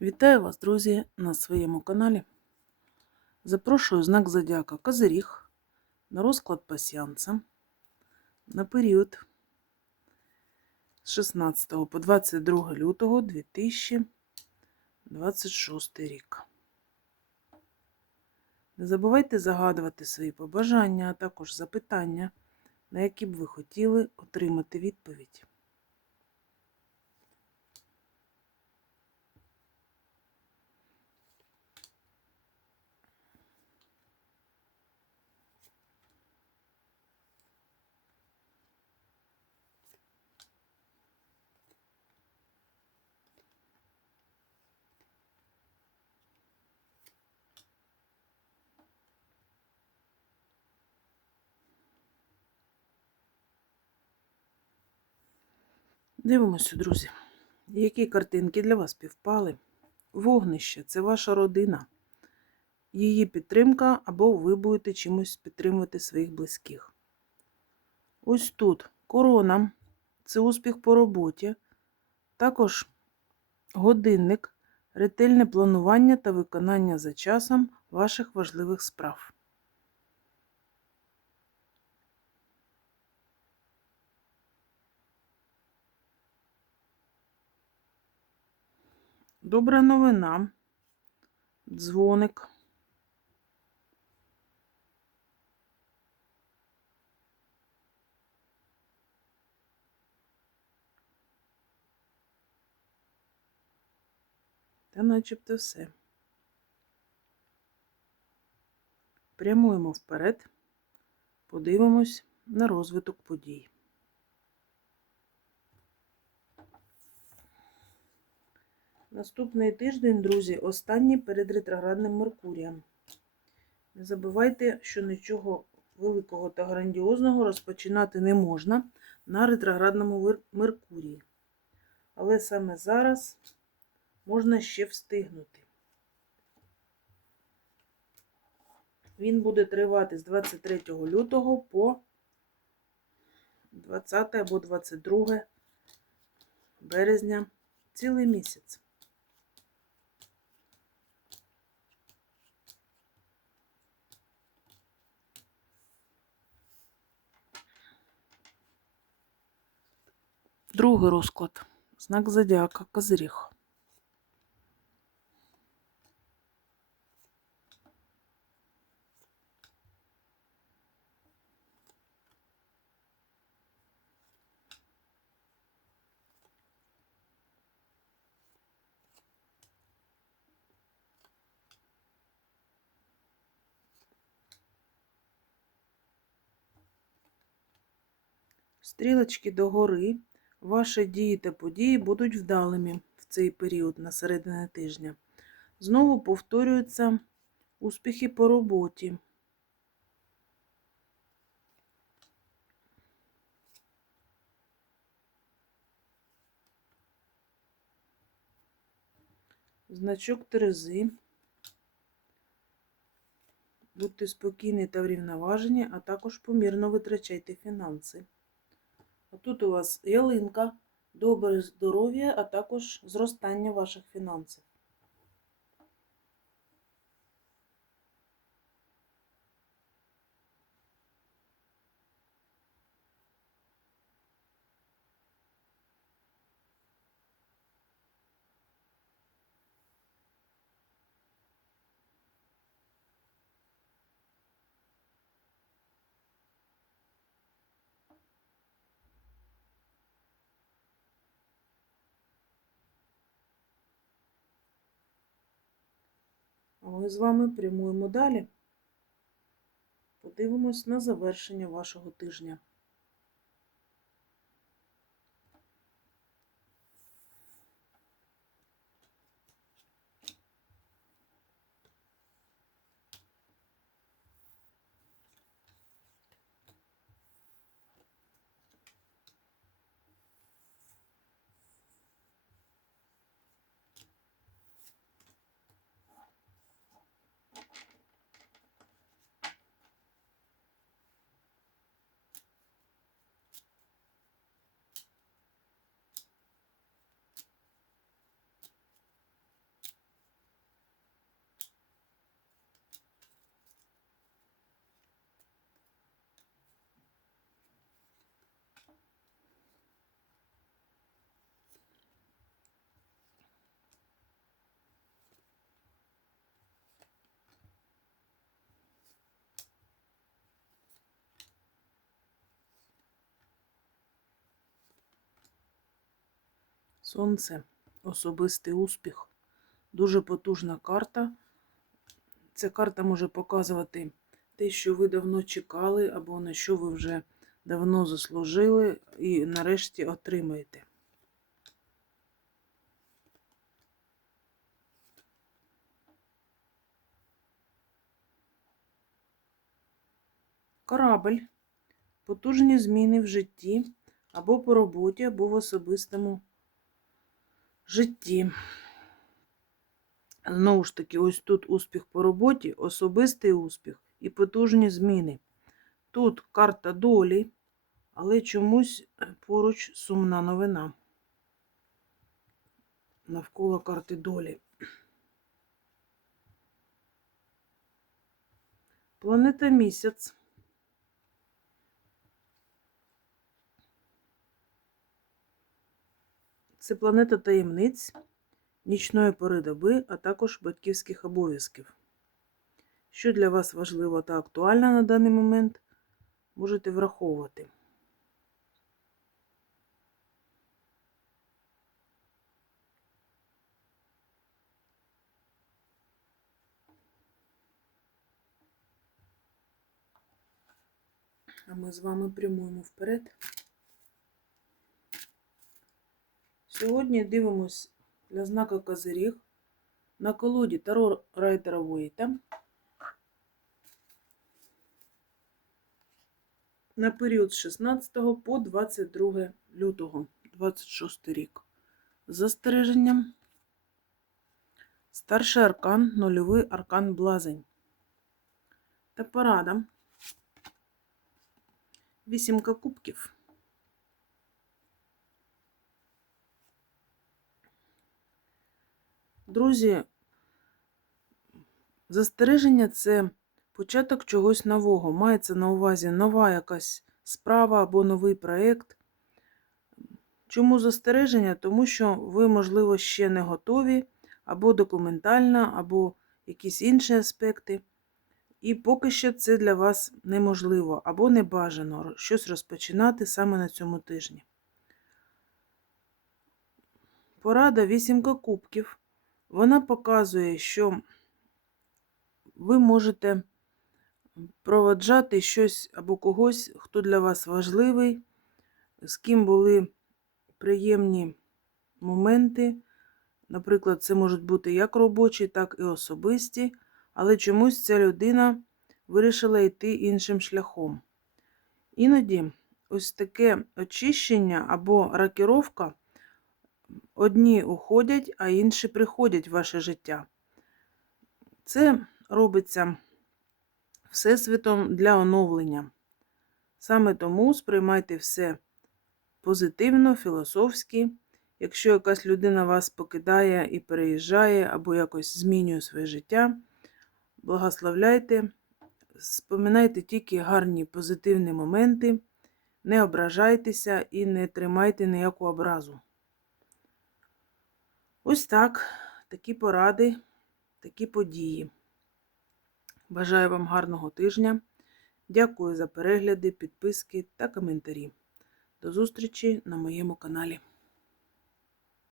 Вітаю вас, друзі, на своєму каналі. Запрошую знак Зодіака Козиріг на розклад пасіанса на період з 16 по 22 лютого 2026 рік. Не забувайте загадувати свої побажання, а також запитання, на які б ви хотіли отримати відповідь. Дивимося, друзі, які картинки для вас півпали. Вогнище це ваша родина, її підтримка, або ви будете чимось підтримувати своїх близьких. Ось тут корона це успіх по роботі, також годинник, ретельне планування та виконання за часом ваших важливих справ. Добра новина. Дзвоник. Та начебто все. Прямуємо вперед, подивимось на розвиток подій. Наступний тиждень, друзі, останній перед ретроградним Меркурієм. Не забувайте, що нічого великого та грандіозного розпочинати не можна на ретроградному Меркурії. Але саме зараз можна ще встигнути. Він буде тривати з 23 лютого по 20 або 22 березня цілий місяць. Другий розклад. Знак зодіака Козиріг. Стрілочки догори Ваші дії та події будуть вдалими в цей період на середині тижня. Знову повторюються успіхи по роботі. Значок Терези. Будьте спокійні та врівноважені, а також помірно витрачайте фінанси. Тут у вас ялинка, добре здоров'я, а також зростання ваших фінансів. А ми з вами прямуємо далі. Подивимось на завершення вашого тижня. Сонце, особистий успіх. Дуже потужна карта. Ця карта може показувати те, що ви давно чекали, або на що ви вже давно заслужили і нарешті отримаєте. Корабль. Потужні зміни в житті або по роботі, або в особистому житті. Знову ж таки, ось тут успіх по роботі, особистий успіх і потужні зміни. Тут карта долі, але чомусь е, поруч сумна новина. Навколо карти долі. Планета місяць. Це планета таємниць, нічної пори доби, а також батьківських обов'язків. Що для вас важливо та актуально на даний момент, можете враховувати. А ми з вами прямуємо вперед. Сьогодні дивимось для знака Козиріг на колоді Таро Райдера Войта на період з 16 по 22 лютого 26 рік. З. Старший аркан, нульовий аркан Блазень. Та порада. Вісімка кубків. Друзі, застереження це початок чогось нового. Мається на увазі нова якась справа або новий проєкт. Чому застереження? Тому що ви, можливо, ще не готові, або документально, або якісь інші аспекти. І поки що це для вас неможливо або не бажано щось розпочинати саме на цьому тижні. Порада вісімка кубків. Вона показує, що ви можете проводжати щось або когось, хто для вас важливий, з ким були приємні моменти. Наприклад, це можуть бути як робочі, так і особисті, але чомусь ця людина вирішила йти іншим шляхом. Іноді ось таке очищення або ракіровка. Одні уходять, а інші приходять в ваше життя. Це робиться Всесвітом для оновлення. Саме тому сприймайте все позитивно, філософськи. Якщо якась людина вас покидає і переїжджає, або якось змінює своє життя, благословляйте, споминайте тільки гарні позитивні моменти, не ображайтеся і не тримайте ніяку образу. Ось так, такі поради, такі події. Бажаю вам гарного тижня. Дякую за перегляди, підписки та коментарі. До зустрічі на моєму каналі.